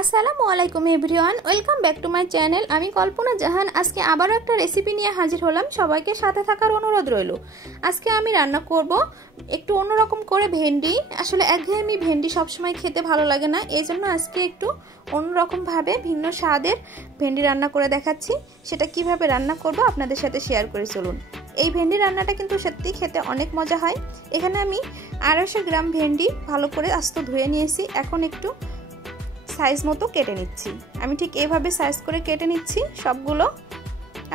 আসসালামু আলাইকুম everyone, welcome back to my channel. আমি কল্পনা জাহান। আজকে আবারও একটা রেসিপি নিয়ে হাজির হলাম। সবাইকে সাথে থাকার অনুরোধ রইল। আজকে আমি রান্না করব একটু অন্যরকম করে ভেন্ডি। আসলে একঘেয়েমি ভেন্ডি সবসময় খেতে ভালো লাগে না, এই জন্য আজকে একটু অন্যরকমভাবে ভিন্ন স্বাদের ভেন্ডি রান্না করে দেখাচ্ছি। সেটা কিভাবে রান্না করব আপনাদের সাথে শেয়ার করে চলুন। এই ভেন্ডি রান্নাটা কিন্তু সত্যি খেতে অনেক মজা হয়। এখানে আমি 250 গ্রাম ভেন্ডি ভালো করে আস্ত ধুয়ে নিয়েছি। এখন একটু সাইজ মতো কেটে নিচ্ছি। আমি ঠিক এইভাবে সাইজ করে কেটে নিচ্ছি সবগুলো।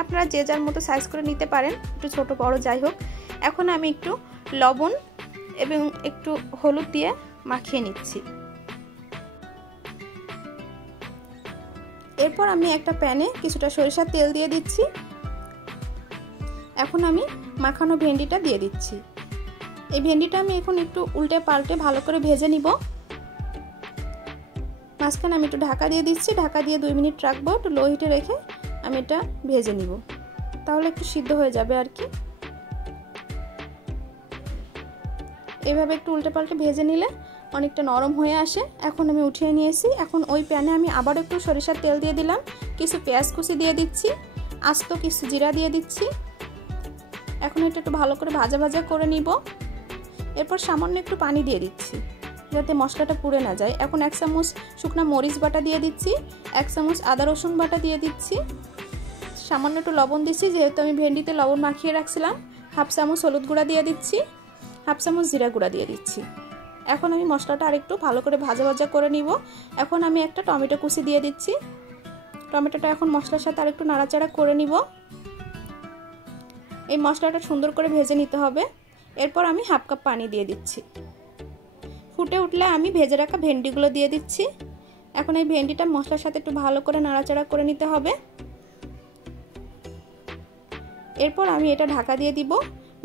আপনারা যে যার মতো সাইজ করে নিতে পারেন, একটু ছোট বড় যাই হোক। এখন আমি একটু লবণ এবং একটু হলুদ দিয়ে মাখিয়ে নিচ্ছি। এরপর আমি একটা প্যানে কিছুটা সরিষার তেল দিয়ে দিচ্ছি। এখন আমি মাখানো ভেন্ডিটা দিয়ে দিচ্ছি। এই ভেন্ডিটা আমি এখন একটু উল্টে পাল্টে ভালো করে ভেজে নিব। মাঝখানে আমি একটু ঢাকা দিয়ে দিচ্ছি। ঢাকা দিয়ে 2 মিনিট রাখবো, একটু লো হিটে রেখে আমি এটা ভেজে নিব, তাহলে একটু সিদ্ধ হয়ে যাবে আর কি। এভাবে একটু উল্টে পাল্টে ভেজে নিলে অনেকটা নরম হয়ে আসে। এখন আমি উঠিয়ে নিয়েছি। এখন ওই প্যানে আমি আবার একটু সরিষার তেল দিয়ে দিলাম, কিছু পেঁয়াজ কুচি দিয়ে দিচ্ছি, আস্ত কিছু জিরা দিয়ে দিচ্ছি। এখন এটা একটু ভালো করে ভাজা ভাজা করে নিব। এরপর সামান্য একটু পানি দিয়ে দিচ্ছি যাতে মশলাটা পুড়ে না যায়। এখন 1 চামচ শুকনা মরিচ বাটা দিয়ে দিচ্ছি, 1 চামচ আদা রসুন বাটা দিয়ে দিচ্ছি, সামান্য একটু লবণ দিচ্ছি যেহেতু আমি ভেন্ডিতে লবণ মাখিয়ে রাখছিলাম। 1/2 চামচ হলুদ গুঁড়া দিয়ে দিচ্ছি, 1/2 চামচ জিরা গুঁড়া দিয়ে দিচ্ছি। এখন আমি মশলাটা আরেকটু ভালো করে ভাজা ভাজা করে নিব। এখন আমি একটা টমেটো কুচি দিয়ে দিচ্ছি। টমেটোটা এখন মশলার সাথে আরেকটু নাড়াচাড়া করে নিব। এই মশলাটা সুন্দর করে ভেজে নিতে হবে। এরপর আমি 1/2 কাপ পানি দিয়ে দিচ্ছি। ফুটে উঠলে আমি ভেজে রাখা ভেন্ডিগুলো দিয়ে দিচ্ছি। এখন এই ভেন্ডিটা মশলার সাথে একটু ভালো করে নাড়াচাড়া করে নিতে হবে। এরপর আমি এটা ঢাকা দিয়ে দিব।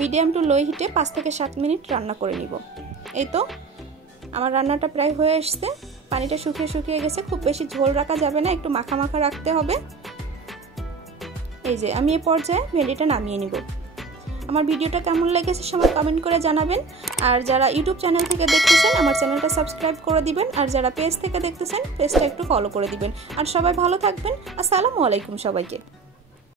মিডিয়াম টু লো হিটে 5 থেকে 7 মিনিট রান্না করে নিব। এই তো আমার রান্নাটা প্রায় হয়ে এসেছে। পানিটা শুকিয়ে শুকিয়ে গেছে। খুব বেশি ঝোল রাখা যাবে না, একটু মাখা মাখা রাখতে হবে। এই যে আমি এই পর্যায়ে ভেন্ডিটা নামিয়ে নিব। আমার ভিডিওটা কেমন লেগেছে সবাই কমেন্ট করে জানাবেন। আর যারা ইউটিউব চ্যানেল থেকে দেখতেছেন আমার চ্যানেলটা সাবস্ক্রাইব করে দিবেন। আর যারা পেজ থেকে দেখতেছেন পেজটা একটু ফলো করে দিবেন। আর সবাই ভালো থাকবেন। আসসালামু আলাইকুম সবাইকে।